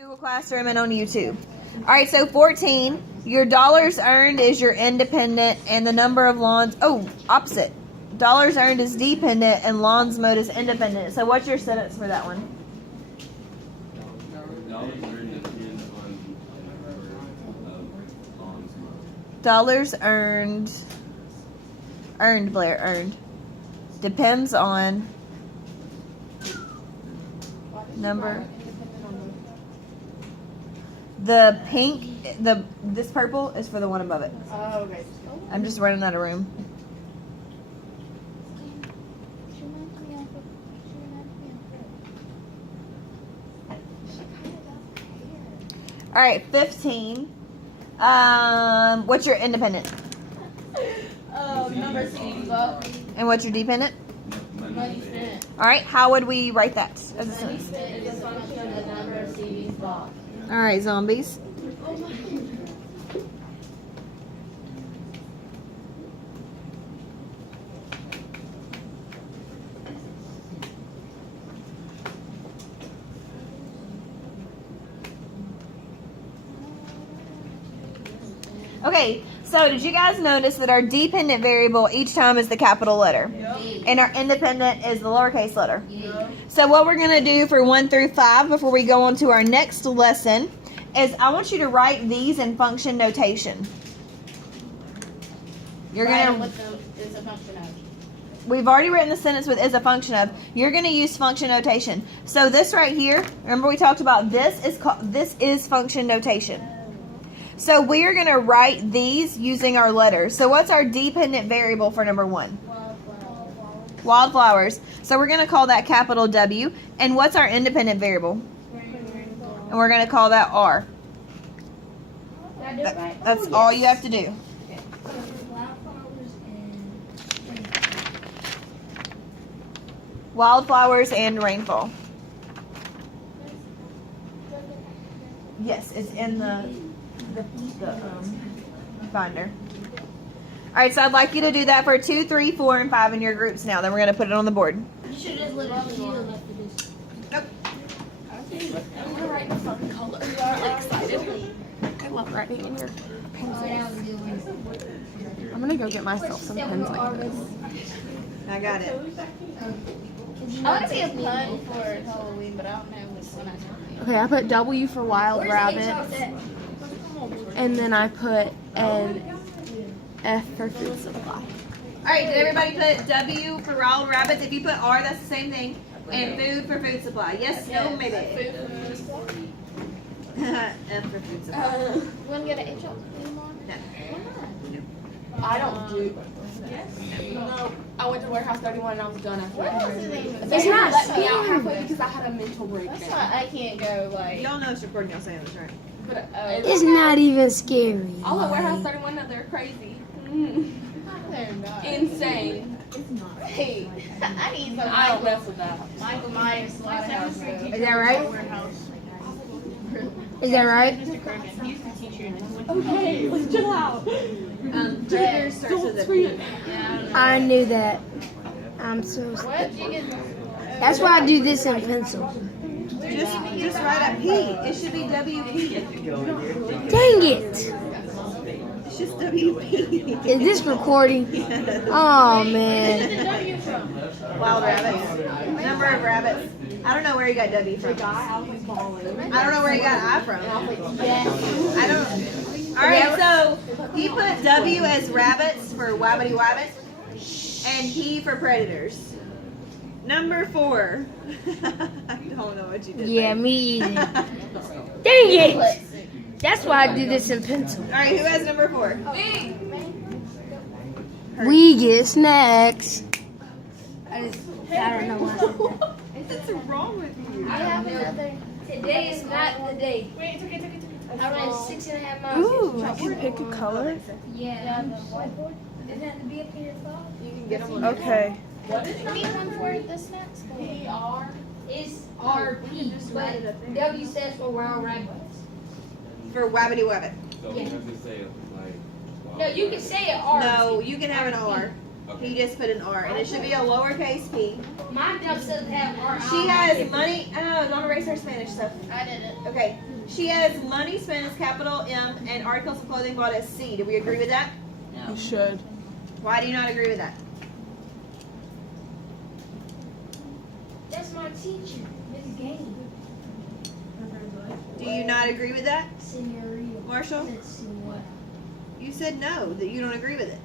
Google Classroom and on YouTube. All right, so 14, your dollars earned is your independent and the number of lawns. Oh, opposite. Dollars earned is dependent and lawns mowed is independent. So what's your sentence for that one? Dollars earned, Blair, earned, depends on number. The pink, this purple is for the one above it. Oh, okay. I'm just running out of room. All right, 15. What's your independent? Number $60. And what's your dependent? Money spent. All right, how would we write that as a Money sentence? spent is a function of the number of CDs bought. All right, zombies. Okay, so did you guys notice that our dependent variable each time is the capital letter? Yep. And our independent is the lowercase letter. So what we're going to do for 1 through 5 before we go on to our next lesson is I want you to write these in function notation. You're going to... Is a function of. We've already written the sentence with is a function of. You're going to use function notation. So this right here, remember we talked about this is function notation. So we are going to write these using our letters. So what's our dependent variable for number 1? Wildflowers. So we're going to call that capital W. And what's our independent variable? And we're going to call that R. That's all you have to do. Wildflowers and rainfall. Yes, it's in the binder. All right, so I'd like you to do that for 2, 3, 4, and 5 in your groups now. Then we're going to put it on the board. You should just let it shield after this. Nope. I'm gonna write in fun color. I'm excited. I love writing in your pencils. I'm gonna go get myself some pens like this. I got it. I want to be a pun for Halloween, but I don't know which one I can. Okay, I put W for wild rabbits, and then I put an F for food supply. All right, did everybody put W for wild rabbits? If you put R, that's the same thing. And food for food supply. Yes, no, maybe. F for food supply. You want to get an H up anymore? No. I don't do. No, I went to Warehouse 31 and I was done after What that. was the name of They that? let me out halfway because I had a mental That's breakdown. why I can't go like. Y'all know it's recording, y'all saying this, right? But It's not even scary. all at Warehouse 31 know they're crazy. They're not. Insane. Hey, I need some. I don't mess with that. Michael Myers Slaughterhouse. Is that right? Is that right? Okay, let's chill out. Predator starts with a P. I knew that. I'm so What you get? That's why I do this in pencil. Just write a P. It should be WP. Dang it! It's just WP. Is this recording? Oh man. Wild rabbits. Number of rabbits. I don't know where you got W from. I don't know where you got I from. I don't. All right, so he put W as rabbits for wabbity wabbit, and P for predators. Number 4. I don't know what you did. Yeah, there. me either. Dang it! That's why I do this in pencil. All right, who has number 4? We get snacks. I don't know why. What's wrong with you? I have another. Today is not the day. Wait, it's okay. I ran 6.5 miles. Ooh, I can pick a color. Yeah. Isn't that the be up here thought? You can get them. Okay. Need one for the snacks. It's RP, but W stands for wild rabbits. For wabbity wabbit. So we have to say it like. No, you can say it R. No, you can have an R. You just put an R, and it should be a lowercase p. Mine doesn't have R. She has money. Oh, don't erase her Spanish stuff. I did it. Okay. She has money spent as capital M and articles of clothing bought as C. Do we agree with that? You should. Why do you not agree with that? That's my teacher, Miss Gaines. Do you not agree with that, Senorita. Marshall? You said no, that you don't agree with it.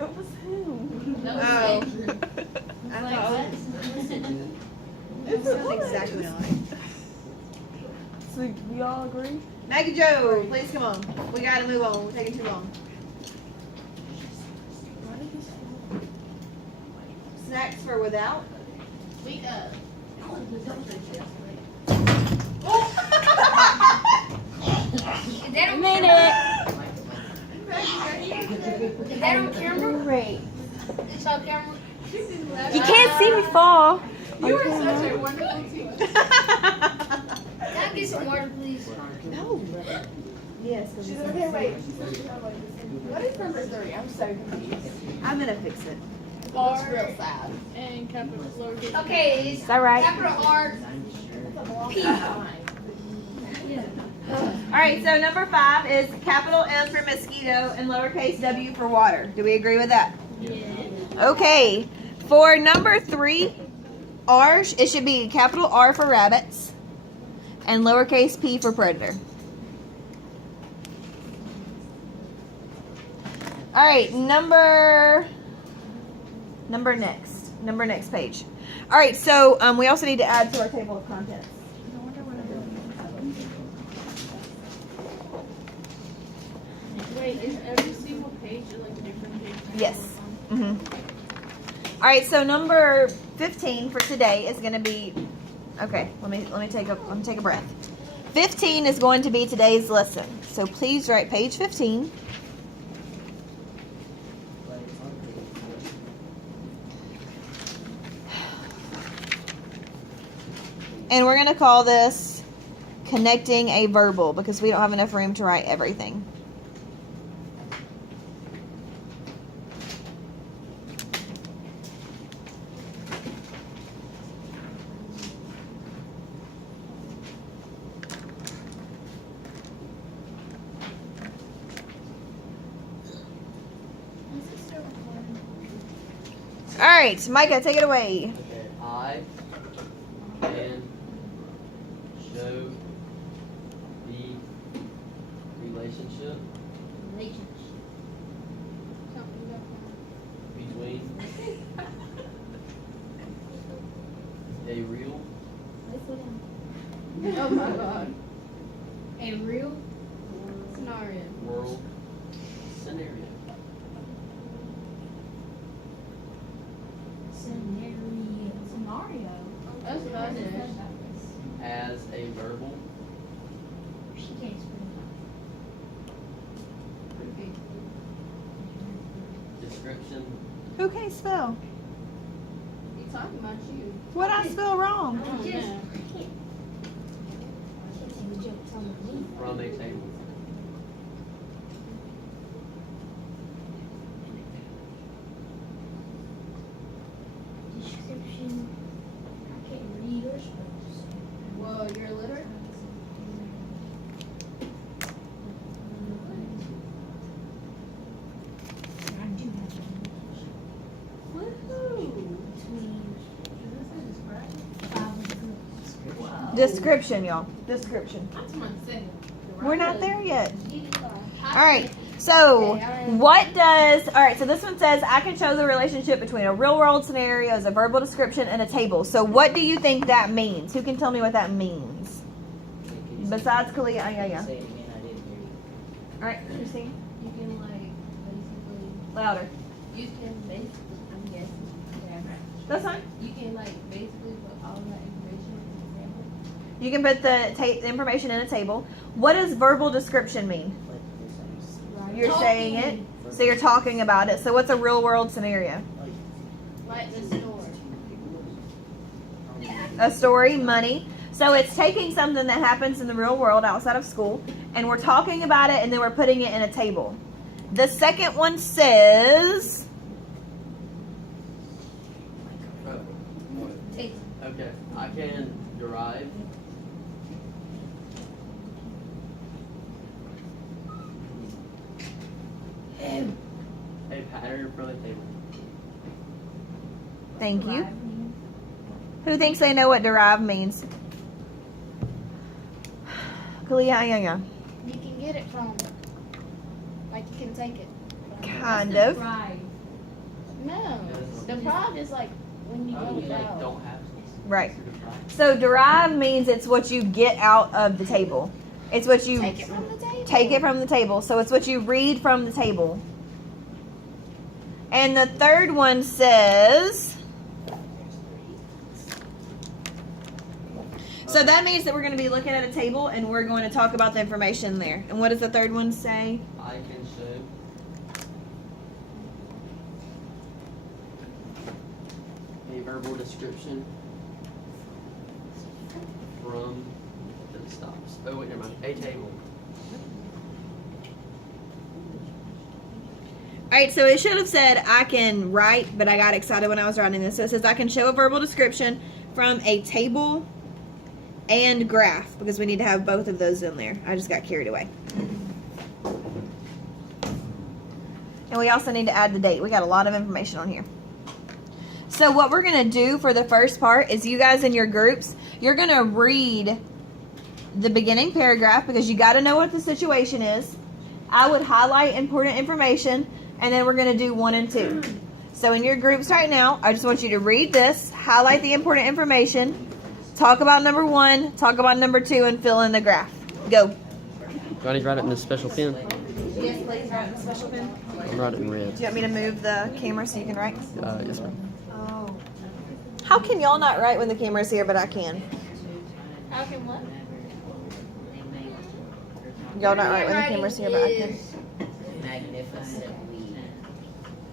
It was him. Oh. I thought it sounds exactly like. So, do y'all agree? Maggie Joe, please come on. We gotta move on. We're taking too long. Snacks for without? We Is that on Is that on camera? Great. It's on camera. You can't see me fall. You are such a wonderful teacher. Can I get some water, please? No. Yes. She's okay, wait. What is number 3? I'm so confused. I'm gonna fix it. That's real sad. And capital lowercase. Okay, it's Is that right? capital R, P. All right, so number 5 is capital M for mosquito and lowercase w for water. Do we agree with that? Okay. For number 3, R, it should be capital R for rabbits and lowercase p for predator. All right, number next page. All right, so we also need to add to our table of contents. Wait, is every single page like a different page? Yes. All right, so number 15 for today is going to be. Okay, let me take a breath. 15 is going to be today's lesson. So please write page 15. And we're going to call this connecting a verbal because we don't have enough room to write everything. All right, Micah, take it away. Okay, I can show the relationship between a real Oh my god. A real Scenario. world scenario scenario. That's Spanish. as a verbal She can't speak. description Who can't spell? He's talking about you. What'd I spell wrong? Oh, Just- no. from a table. Description. I can't read or spell. Whoa, you're illiterate? I do have Woohoo! Description, y'all. Description. That's my second. We're not there yet. All All right. So, what does, all right, so this one says, I can show the relationship between a real world scenario as a verbal description and a table. So, what do you think that means? Who can tell me what that means? Besides Kalia, yeah. Say it again, I didn't hear you. All right, Christine, You can like basically, louder. you can basically, I'm guessing, whatever. That's fine. You can like basically put all that information in the sample. You can put the information in a table. What does verbal description mean? Like you're saying, You're saying it, so you're talking about it. So, what's a real world scenario? Like the store. A story, money. So it's taking something that happens in the real world outside of school, and we're talking about it, and then we're putting it in a table. The second one says, Okay, I can derive a pattern from a table. Thank you. Who thinks they know what derive means? Kalia. You can get it from, like you can take it. Kind of. No, deprive is like when you Oh, go you like without. don't have Right. So derive means it's what you get out of the table. It's what you Take it from the table. take it from the table. So it's what you read from the table. And the third one says. So that means that we're going to be looking at a table and we're going to talk about the information there. And what does the third one say? I can show a verbal description from the stops. Oh wait, never mind. A table. Alright, so it should have said I can write, but I got excited when I was writing this. So it says I can show a verbal description from a table and graph, because we need to have both of those in there. I just got carried away. And we also need to add the date. We got a lot of information on here. So what we're going to do for the first part is you guys in your groups, you're going to read the beginning paragraph because you got to know what the situation is. I would highlight important information, and then we're going to do 1 and 2. So in your groups right now, I just want you to read this, highlight the important information, talk about number 1, talk about number 2, and fill in the graph. Go. Do I need to write it in this special pen? Yes, please write in the special pen. I'm writing in red. Do you want me to move the camera so you can write? Yes, ma'am. Oh. How can y'all not write when the camera's here, but I can? How can what? Y'all not write when the camera's here, but I can. Magnificently.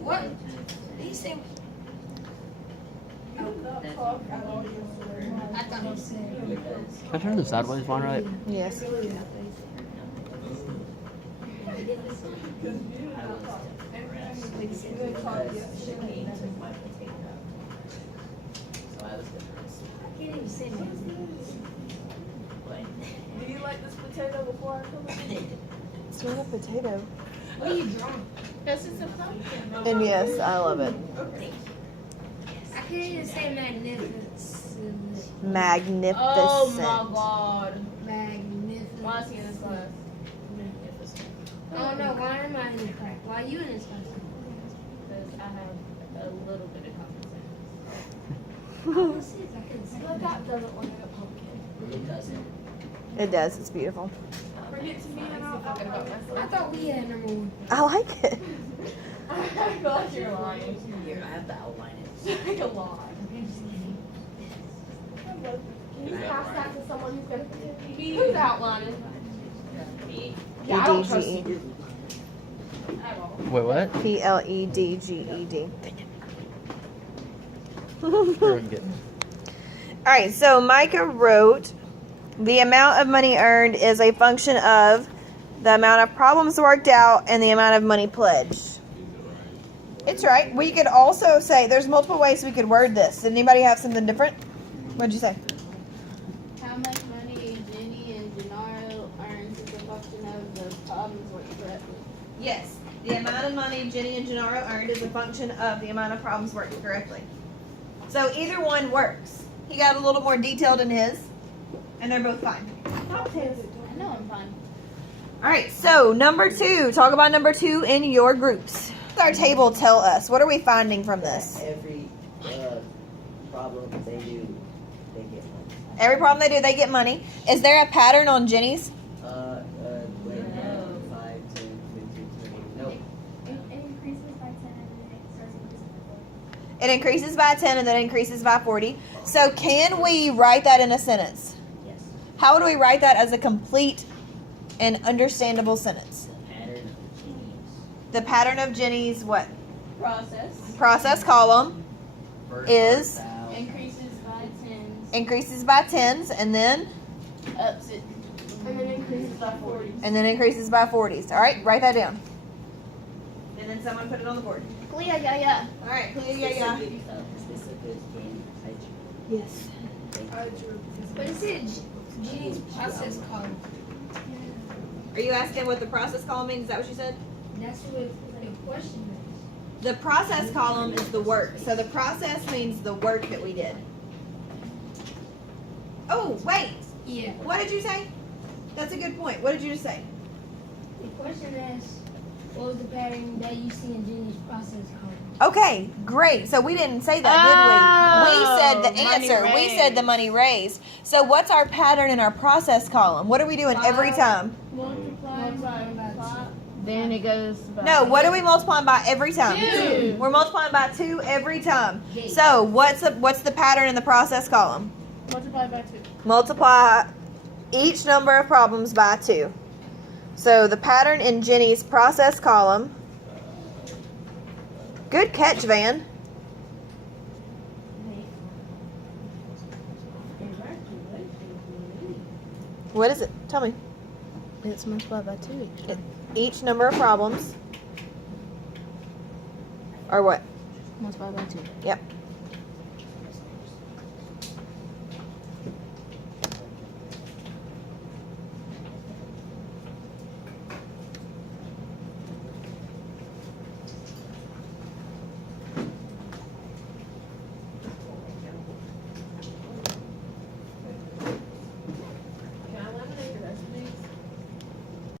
What? These things. I thought you said. Can I turn this sideways while I write? Yes. I can't even say my Do you like this potato before I come in? It's not a potato. What are you drawing? Because it's a pumpkin. And yes, I love it. I can't even say magnificent. Magnificent. Oh my god. Magnificent. Why is he in this class? Oh no, why am I in this class? Why are you in this class? Because I have a little bit of common sense. But that doesn't look like a pumpkin. It doesn't. It does. It's beautiful. Bring it to me and I'll forget about myself. I thought we had number 1. I like it. I feel like you're lying. Here, I have to outline it. You're like a lie. Can you pass that to someone who's gonna be who's outlining? Me. Yeah, I don't trust E-D-G-E. you at all. Wait, what? P-L-E-D-G-E-D. Very good. All right, so Micah wrote, the amount of money earned is a function of the amount of problems worked out and the amount of money pledged. It's right. We could also say, there's multiple ways we could word this. Did anybody have something different? What'd you say? How much money Jenny and Gennaro earns is a function of the problems worked correctly. Yes. The amount of money Jenny and Gennaro earned is a function of the amount of problems worked correctly. So either one works. He got a little more detailed in his, and they're both fine. I know I'm fine. All right, so number 2. Talk about number 2 in your groups. What does our table tell us? What are we finding from this? Every problem they do, they get money. Every problem they do, they get money. Is there a pattern on Jenny's? Wait, 5, 10, 15, 20. Nope. It increases by 10 and then increases by 40. So can we write that in a sentence? Yes. How would we write that as a complete and understandable sentence? The pattern of Jenny's. The pattern of Jenny's what? Process. Process column First is starts out. Increases by 10s. increases by 10s and then Ups it. And then increases by 40. increases by 40s. All right, write that down. And then someone put it on the board. Yeah. All right, clear, yeah. Specific Jenny. Yes. But it said Jenny's process column. Are you asking what the process column means? Is that what you said? That's what the question is. The process column is the work. So the process means the work that we did. Oh, wait. Yeah. What did you say? That's a good point. What did you just say? The question is, what was the pattern that you see in Jenny's process column? Okay, great. So we didn't say that, did we? We said the money answer. We said the money raised. So what's our pattern in our process column? What are we doing every time? Multiply by 2. Then it goes by. No, what are we multiplying by every time? 2. We're multiplying by 2 every time. Yeah. So what's the pattern in the process column? Multiply by 2. Multiply each number of problems by 2. So the pattern in Jenny's process column. Good catch, Van. What is it? Tell me. It's multiplied by 2 each time. Each number of problems. Or what? Multiplied by 2. Yep.